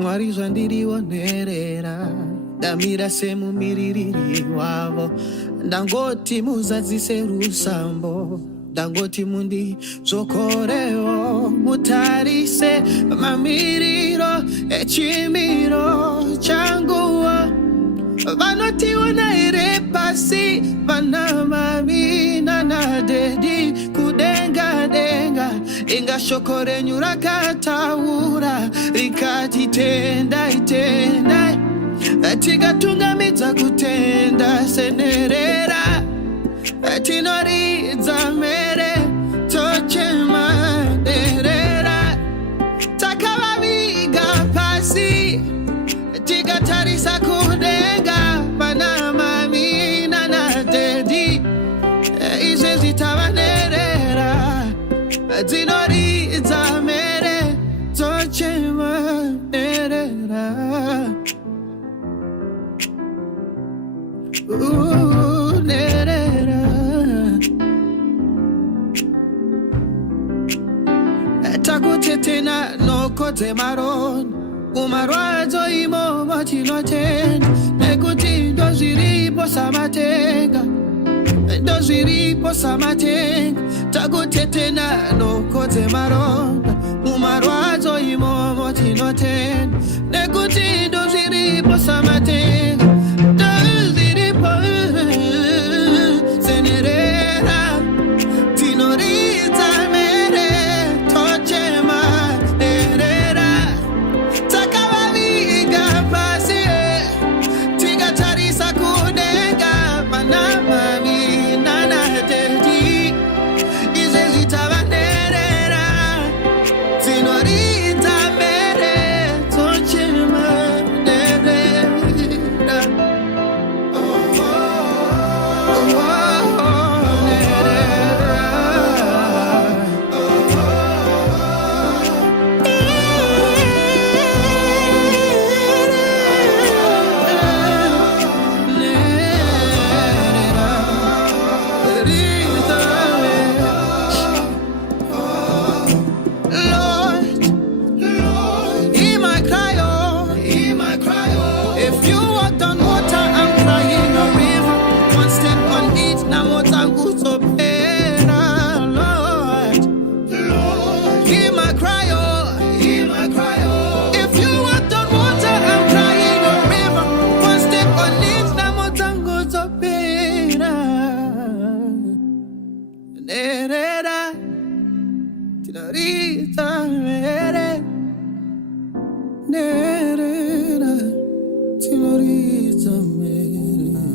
Mwari zvandirionerera ndamira semumiririri wavo ndangoti muzadzise rusambo ndangoti mundidzokorewo mutarise mamiriro echimiro changuwa vanotiona ire pasi vana mami nanadedi kudenga denga inga shoko renyu rakataura rikati tendai tendai tikatungamidza kutenda senerera tinoridza mere tochema derera takavaviga pasi tikatarisa kudenga vana mami nanadedi izvi zvitavanerera dzinoridza mere tochema derera nerera takutetena nokodze maroni kumarwadzo imomo tinotenda nekuti ndozviripo samatenga ndozviripo samatenga takutetena nokodze maronda kumarwadzo imomo tinotenda nekuti ndozviripo samatenga ndozviripo senerera tinoridza mere tochema derera takavaviga pasi tikatarisa kudenga vana mami nanadedi izvi zvitavanerera tinoridza mere tochema derera If you walked on water, I'm crying a river. One step on each, now what I'm good so better, Lord. Hear my cry, oh, hear my cry, oh. If you walked on water, I'm crying a river. One step on each, now what I'm good so better. Nerera, tinarita, mere, nerera. Señorita, mere.